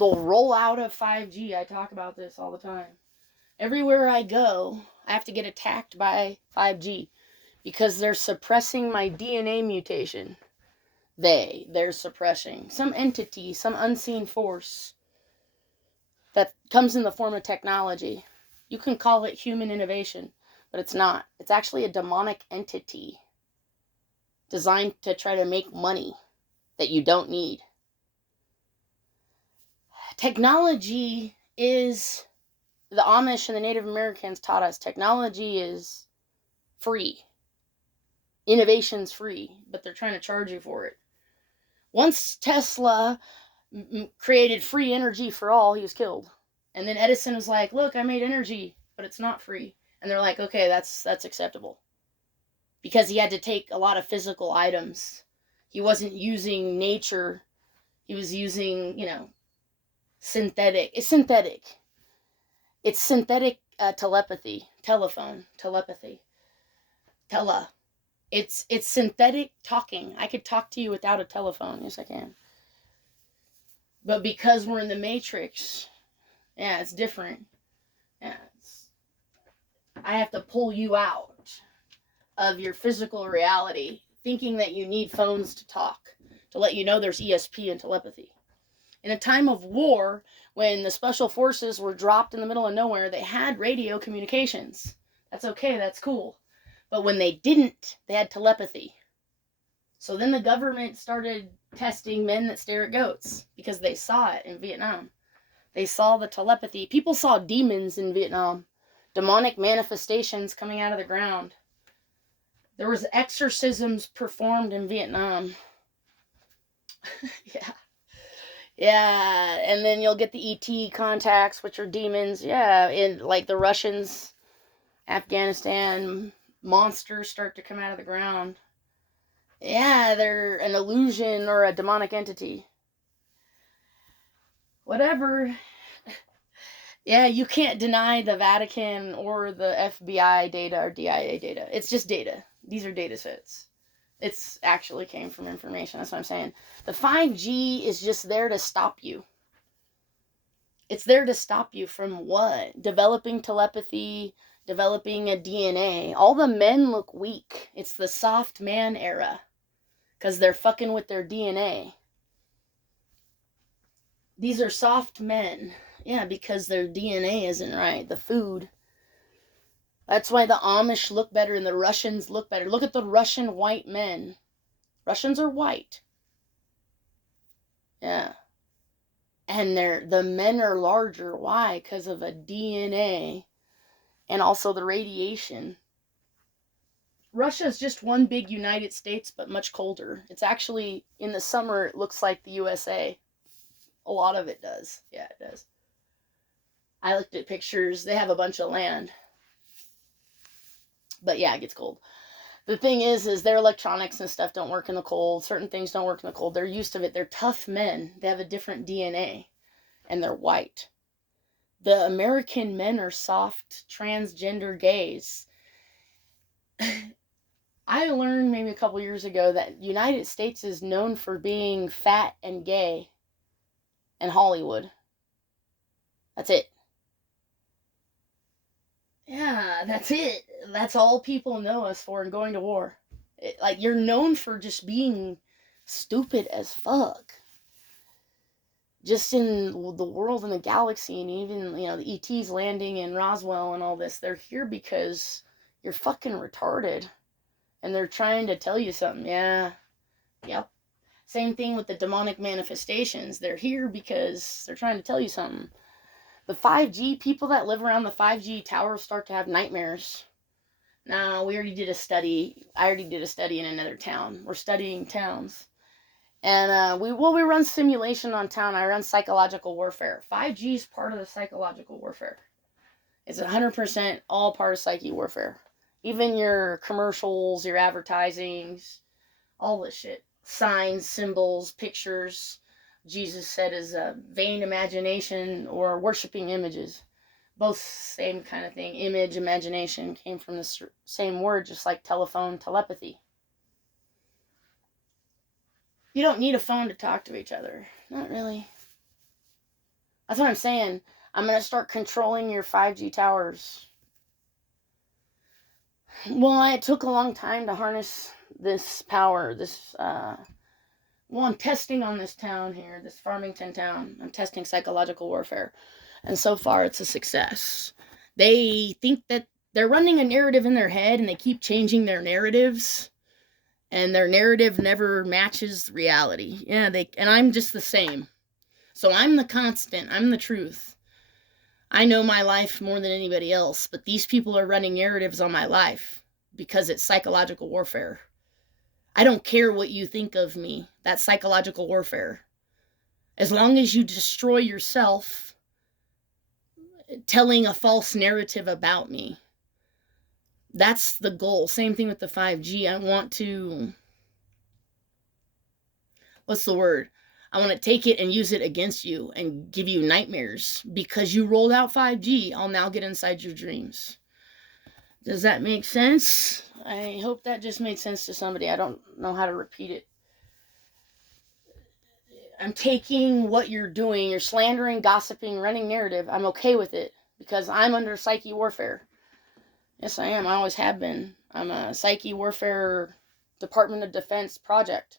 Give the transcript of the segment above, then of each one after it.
The rollout of 5G, I talk about this all the time. Everywhere I go, I have to get attacked by 5G because they're suppressing my DNA mutation. They're suppressing some entity, some unseen force that comes in the form of technology. You can call it human innovation, but it's not. It's actually a demonic entity designed to try to make money that you don't need. Technology is, the Amish and the Native Americans taught us, technology is free. Innovation's free, but they're trying to charge you for it. Once Tesla created free energy for all, he was killed. And then Edison was like, look, I made energy, but it's not free. And they're like, okay, that's acceptable. Because he had to take a lot of physical items. He wasn't using nature. He was using, synthetic. It's synthetic. It's synthetic telepathy. Telephone. Telepathy. It's synthetic talking. I could talk to you without a telephone. Yes, I can. But because we're in the Matrix, yeah, it's different. Yeah, I have to pull you out of your physical reality, thinking that you need phones to talk, to let you know there's ESP and telepathy. In a time of war, when the special forces were dropped in the middle of nowhere, they had radio communications. That's okay, that's cool. But when they didn't, they had telepathy. So then the government started testing men that stare at goats because they saw it in Vietnam. They saw the telepathy. People saw demons in Vietnam. Demonic manifestations coming out of the ground. There was exorcisms performed in Vietnam. Yeah. Yeah, and then you'll get the ET contacts, which are demons. Yeah, in like the Russians, Afghanistan, monsters start to come out of the ground. Yeah, they're an illusion or a demonic entity. Whatever. Yeah, you can't deny the Vatican or the FBI data or DIA data. It's just data. These are data sets. It's actually came from information. That's what I'm saying. The 5G is just there to stop you. It's there to stop you from what? Developing telepathy, developing a DNA. All the men look weak. It's the soft man era. Because they're fucking with their DNA. These are soft men. Yeah, because their DNA isn't right. The food. That's why the Amish look better and the Russians look better. Look at the Russian white men. Russians are white. Yeah. And the men are larger. Why? Because of a DNA and also the radiation. Russia is just one big United States, but much colder. It's actually, in the summer, it looks like the USA. A lot of it does. Yeah, it does. I looked at pictures. They have a bunch of land. But yeah, it gets cold. The thing is their electronics and stuff don't work in the cold. Certain things don't work in the cold. They're used to it. They're tough men. They have a different DNA. And they're white. The American men are soft, transgender gays. I learned maybe a couple years ago that United States is known for being fat and gay. And Hollywood. That's it. Yeah, that's it. That's all people know us for and going to war. You're known for just being stupid as fuck. Just in the world and the galaxy, and even, the ETs landing in Roswell and all this, they're here because you're fucking retarded. And they're trying to tell you something. Yeah. Yep. Same thing with the demonic manifestations. They're here because they're trying to tell you something. The 5G, people that live around the 5G towers start to have nightmares. Now, we already did a study. I already did a study in another town. We're studying towns. And we run simulation on town. I run psychological warfare. 5G is part of the psychological warfare. It's 100% all part of psyche warfare. Even your commercials, your advertisings, all this shit. Signs, symbols, pictures. Jesus said is a vain imagination or worshiping images. Both same kind of thing. Image, imagination came from the same word, just like telephone, telepathy. You don't need a phone to talk to each other. Not really. That's what I'm saying. I'm going to start controlling your 5G towers. Well, it took a long time to harness this power. I'm testing on this town here, this Farmington town. I'm testing psychological warfare. And so far, it's a success. They think that they're running a narrative in their head, and they keep changing their narratives. And their narrative never matches reality. Yeah, and I'm just the same. So I'm the constant. I'm the truth. I know my life more than anybody else, but these people are running narratives on my life because it's psychological warfare. I don't care what you think of me. That's psychological warfare. As long as you destroy yourself telling a false narrative about me, that's the goal. Same thing with the 5G. I want to, what's the word? I want to take it and use it against you and give you nightmares because you rolled out 5G. I'll now get inside your dreams. Does that make sense? I hope that just made sense to somebody. I don't know how to repeat it. I'm taking what you're doing. You're slandering, gossiping, running narrative. I'm okay with it because I'm under psyche warfare. Yes, I am. I always have been. I'm a psyche warfare Department of Defense project.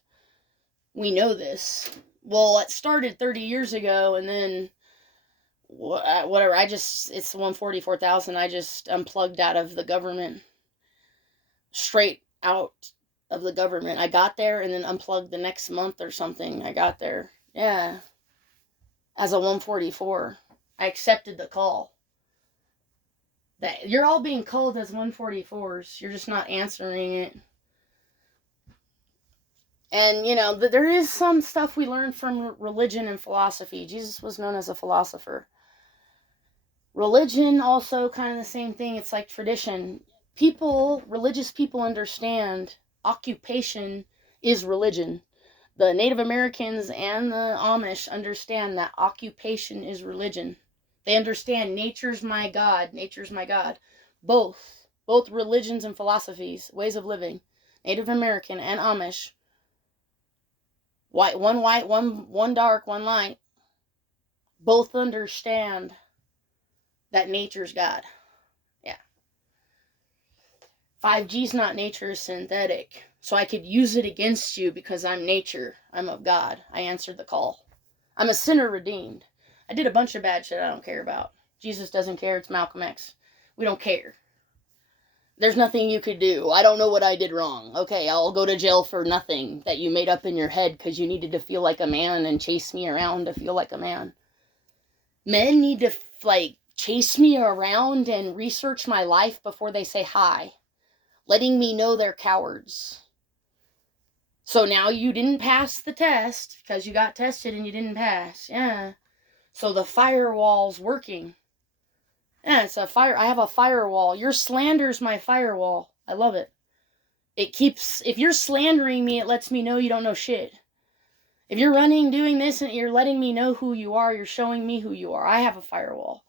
We know this. Well, it started 30 years ago, and then whatever, it's 144,000. I just unplugged out of the government. Straight out of the government. I got there and then unplugged the next month or something. I got there. Yeah. As a 144. I accepted the call. That you're all being called as 144s. You're just not answering it. And, there is some stuff we learn from religion and philosophy. Jesus was known as a philosopher. Religion, also kind of the same thing. It's like tradition. Religious people understand occupation is religion. The Native Americans and the Amish understand that occupation is religion. They understand nature's my God. Nature's my God. Both religions and philosophies, ways of living, Native American and Amish, one dark, one light, both understand that nature's God. Yeah. 5G's not nature, is synthetic. So I could use it against you because I'm nature. I'm of God. I answered the call. I'm a sinner redeemed. I did a bunch of bad shit I don't care about. Jesus doesn't care. It's Malcolm X. We don't care. There's nothing you could do. I don't know what I did wrong. Okay, I'll go to jail for nothing that you made up in your head because you needed to feel like a man and chase me around to feel like a man. Men need to, chase me around and research my life before they say hi, letting me know they're cowards. So now you didn't pass the test because you got tested and you didn't pass. Yeah. So the firewall's working. Yeah, I have a firewall. Your slander's my firewall. I love it. If you're slandering me, it lets me know you don't know shit. If you're doing this, and you're letting me know who you are, you're showing me who you are. I have a firewall.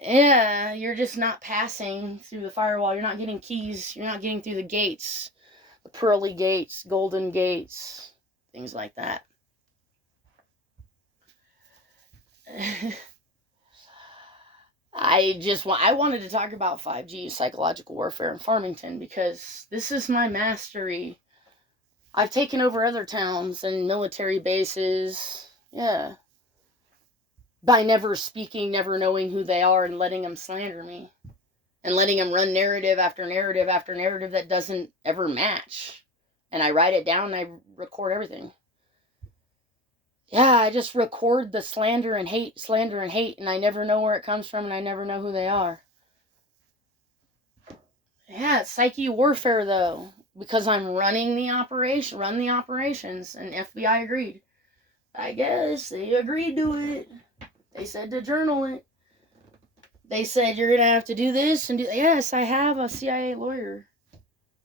Yeah, you're just not passing through the firewall. You're not getting keys. You're not getting through the gates. The pearly gates, golden gates, things like that. I wanted to talk about 5G, psychological warfare in Farmington, because this is my mastery. I've taken over other towns and military bases. Yeah. By never speaking, never knowing who they are, and letting them slander me. And letting them run narrative after narrative after narrative that doesn't ever match. And I write it down and I record everything. Yeah, I just record the slander and hate, and I never know where it comes from, and I never know who they are. Yeah, it's psyche warfare, though, because I'm running the operations, and FBI agreed. I guess they agreed to it. They said to journal it. They said, you're going to have to do this and do that. Yes, I have a CIA lawyer.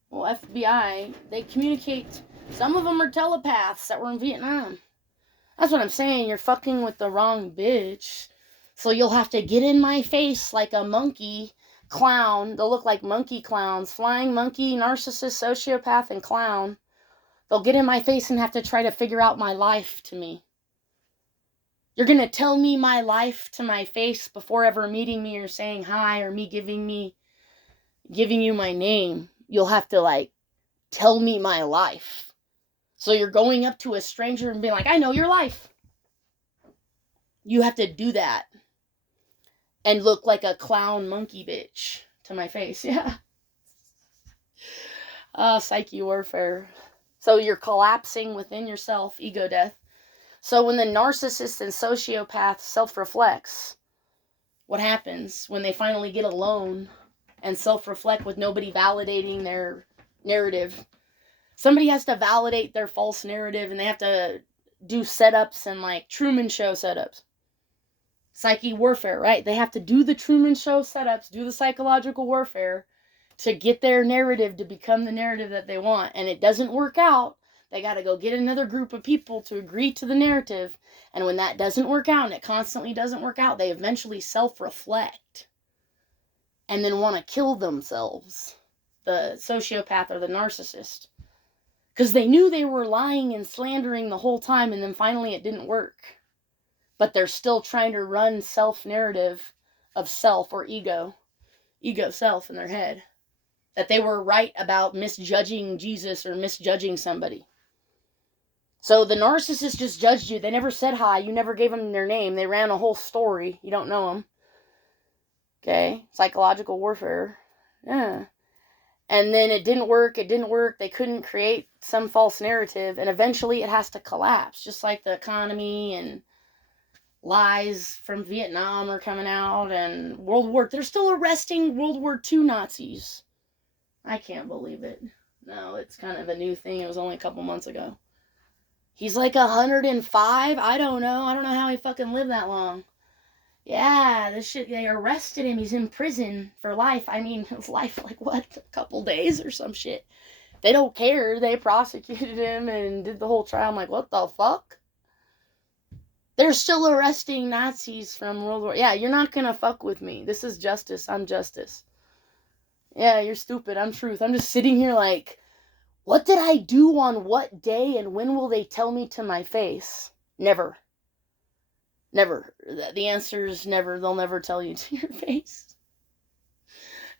Well, FBI, they communicate. Some of them are telepaths that were in Vietnam. That's what I'm saying. You're fucking with the wrong bitch. So you'll have to get in my face like a monkey clown. They'll look like monkey clowns. Flying monkey, narcissist, sociopath, and clown. They'll get in my face and have to try to figure out my life to me. You're going to tell me my life to my face before ever meeting me or saying hi or me giving you my name. You'll have to, like, tell me my life. So you're going up to a stranger and being like, I know your life. You have to do that. And look like a clown monkey bitch to my face. Yeah. Psyche warfare. So you're collapsing within yourself, ego death. So when the narcissist and sociopath self-reflects, what happens when they finally get alone and self-reflect with nobody validating their narrative? Somebody has to validate their false narrative, and they have to do setups and, like, Truman Show setups. Psyche warfare, right? They have to do the Truman Show setups, do the psychological warfare to get their narrative to become the narrative that they want. And it doesn't work out. They got to go get another group of people to agree to the narrative. And when that doesn't work out, and it constantly doesn't work out, they eventually self-reflect and then want to kill themselves, the sociopath or the narcissist. Because they knew they were lying and slandering the whole time, and then finally it didn't work. But they're still trying to run self-narrative of self or ego self in their head. That they were right about misjudging Jesus or misjudging somebody. So the narcissist just judged you. They never said hi. You never gave them their name. They ran a whole story. You don't know them. Okay? Psychological warfare. Yeah. And then it didn't work. They couldn't create some false narrative. And eventually it has to collapse. Just like the economy and lies from Vietnam are coming out. And World War... They're still arresting World War II Nazis. I can't believe it. No, it's kind of a new thing. It was only a couple months ago. He's like 105. I don't know how he fucking lived that long. Yeah, this shit, they arrested him. He's in prison for life. I mean, life, like what? A couple days or some shit. They don't care. They prosecuted him and did the whole trial. I'm like, what the fuck? They're still arresting Nazis from World War. Yeah, you're not gonna fuck with me. This is justice. I'm justice. Yeah, you're stupid. I'm truth. I'm just sitting here like, what did I do on what day, and when will they tell me to my face? Never. Never. The answer is never. They'll never tell you to your face.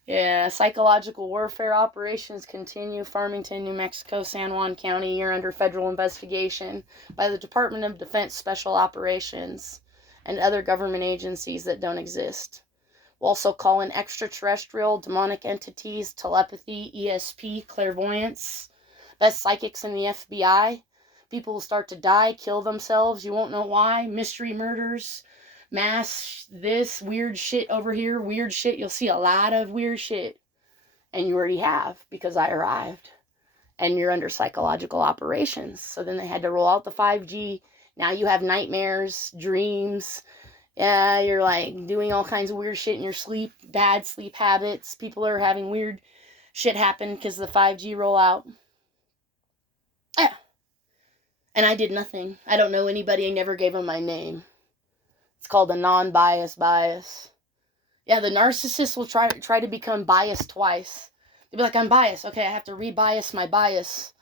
Yeah, psychological warfare operations continue. Farmington, New Mexico, San Juan County. You're under federal investigation by the Department of Defense Special Operations and other government agencies that don't exist. We'll also call in extraterrestrial, demonic entities, telepathy, ESP, clairvoyance. Best psychics in the FBI. People will start to die, kill themselves. You won't know why. Mystery murders, mass this, weird shit over here, weird shit. You'll see a lot of weird shit. And you already have, because I arrived. And you're under psychological operations. So then they had to roll out the 5G. Now you have nightmares, dreams. Yeah, you're like doing all kinds of weird shit in your sleep, bad sleep habits. People are having weird shit happen because of the 5G rollout. Yeah. And I did nothing. I don't know anybody. I never gave them my name. It's called a non-bias bias. Yeah, the narcissist will try to become biased twice. They'll be like, I'm biased. Okay, I have to re-bias my bias.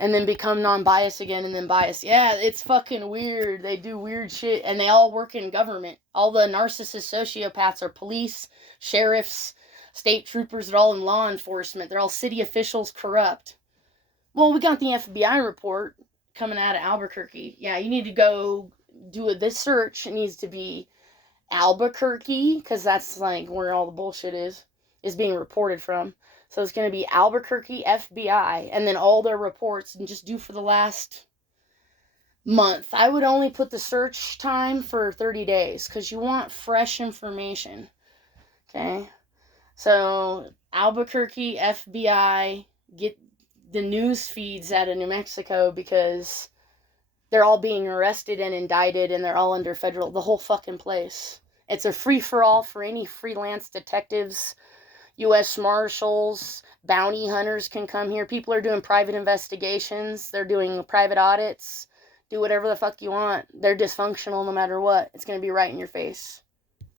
And then become non-biased again, and then biased. Yeah, it's fucking weird. They do weird shit, and they all work in government. All the narcissist sociopaths are police, sheriffs, state troopers. They're all in law enforcement. They're all city officials, corrupt. Well, we got the FBI report coming out of Albuquerque. Yeah, you need to go do this search. It needs to be Albuquerque, because that's like where all the bullshit is being reported from. So it's going to be Albuquerque FBI, and then all their reports, and just do for the last month. I would only put the search time for 30 days, because you want fresh information. Okay? So, Albuquerque FBI, get the news feeds out of New Mexico, because they're all being arrested and indicted, and they're all under federal, the whole fucking place. It's a free-for-all for any freelance detectives. U.S. Marshals, bounty hunters can come here. People are doing private investigations. They're doing private audits. Do whatever the fuck you want. They're dysfunctional no matter what. It's going to be right in your face.